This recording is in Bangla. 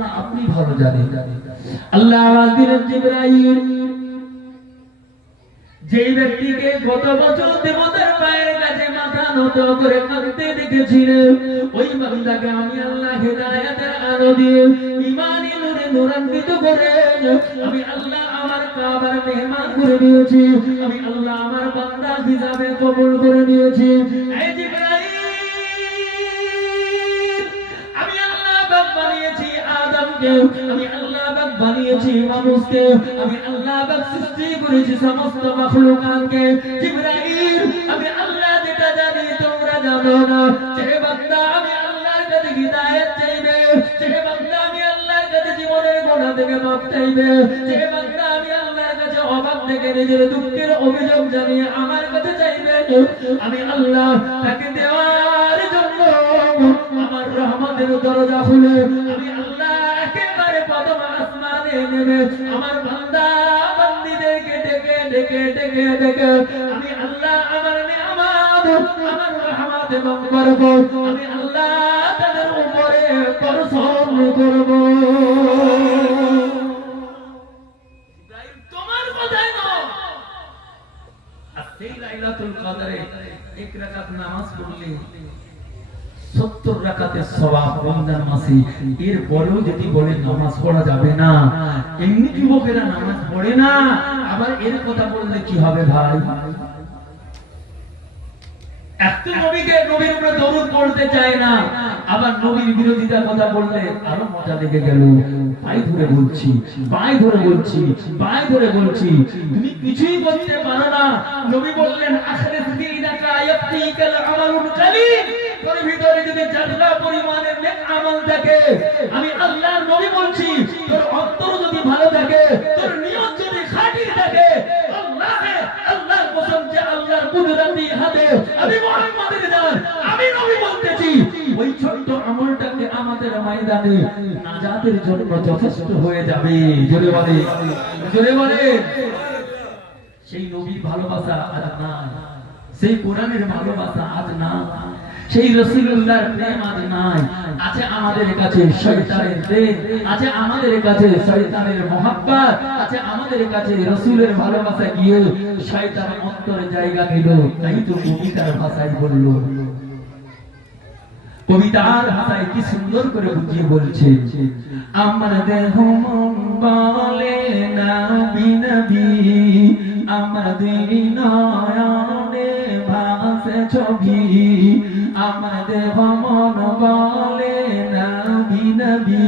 আল্লাহ আপনি ভালো জানেন। আল্লাহ আওয়াজ দিলেন জিবরাইল, যেই ব্যক্তিকে গত বছর দেবতার পায়ের কাছে মাথা নত করে কাঁদতে দেখেছিলেন, ওই বান্দাকে আমি আল্লাহ হেদায়েতের আলো দিয়ে ঈমানি নূরে নূরান্বিত করে আমি আল্লাহ আমার কাবার মেহমান করে নিয়েছি। আমি আল্লাহ আমার বান্দা হিসাবে কবুল করে নিয়েছি। এই জিবরাইল, আমি আল্লাহ পাক বানিয়েছি আদমকে, আমি আল্লাহ পাক বানিয়েছি মানুষকে, আমি আল্লাহ পাক সৃষ্টি করেছি সমস্ত মাখলুকাতকে। জিবরাইল, আমি আল্লাহ যেটা জানি তোমরা জানো না। যে বান্দা আমি আল্লাহর কাছে হিদায়াত চাইবে, যে বান্দা আমি আল্লাহর কাছে জীবনের গুনাহ থেকে মাফ চাইবে, যে বান্দা আমি আল্লাহর কাছে অভাব থেকে নিজের দুঃখের অভিযোগ জানিয়ে আমার কাছে চাইবে, আমি আল্লাহ তাকে দেওয়ার জন্য আমার রহমতের দরজা খুলে আমি আল্লাহ একেবারে প্রথম আসমানে নেমে আমার বান্দা বান্দীদেরকে ডেকে ডেকে ডেকে ডেকে আমি আল্লাহ আমার নিয়ামত, আমার রহমত এবং বরকত আমি আল্লাহ তাদের উপরে বর্ষণ করব। তোমার কথাই নয়, আর সেই লাইলাতুল কদরে এক রাকাত নামাজ পড়লে 70 রাকাতের সওয়াব রমজান মাসে। এর পরেও যদি বলে নামাজ পড়া যাবে না, এমনি যুবকেরা নামাজ পড়ে না, আবার এর কথা বললে কি হবে ভাই? এত নবীকে নবীর উপরে দরুদ পড়তে চায় না, আবার নবীর বিরোধিতার কথা বললে আরো মজা লেগে গেল। পায়ে ধরে বলছি, পায়ে ধরে বলছি, পায়ে ধরে বলছি, তুমি কিছুই করতে পারো না। নবী বললেন আখিরাত কি ইনাকা আয়াতিকাল আমালুল কালিম, তোর ভিতরে যদি যতটা পরিমাণের নেক আমল থাকে, আমি আল্লাহর নবী বলছি, তোর অন্তর যদি ভালো থাকে, তোর নিয়ত যদি খাঁটি থাকে, আল্লাহর কসম যে আল্লাহর কুদরতি হাতে আমি মুহাম্মাদের জান, আমি নবী বলতেছি, ওই ছোট্ট আমলটাকে আমাদের ময়দানে নাজাতের জন্য যথেষ্ট হয়ে যাবে। জোরে বলে, জোরে বলে। সেই নবীর ভালোবাসা আজ নাই, সেই কোরআনের ভালোবাসা আজ নাই, সেই রাসূলুল্লাহর প্রেম আজ নাই। আছে আমাদের কাছে শয়তানের প্রেম, আছে আমাদের কাছে শয়তানের মহব্বত, আছে আমাদের কাছে রাসূলের ভালোবাসা গিয়ে শয়তান অন্তরে জায়গা নিল। তাই তো কবিতার ভাষায় বলল, কবিতার ভাষায় কি সুন্দর করে বুঝিয়ে বলছে, আমার দেহ মন বলে নবী নবী, আমার দুই নয়নে ভাসে ছবি, আমার দেহ মন বলে নবী নবী।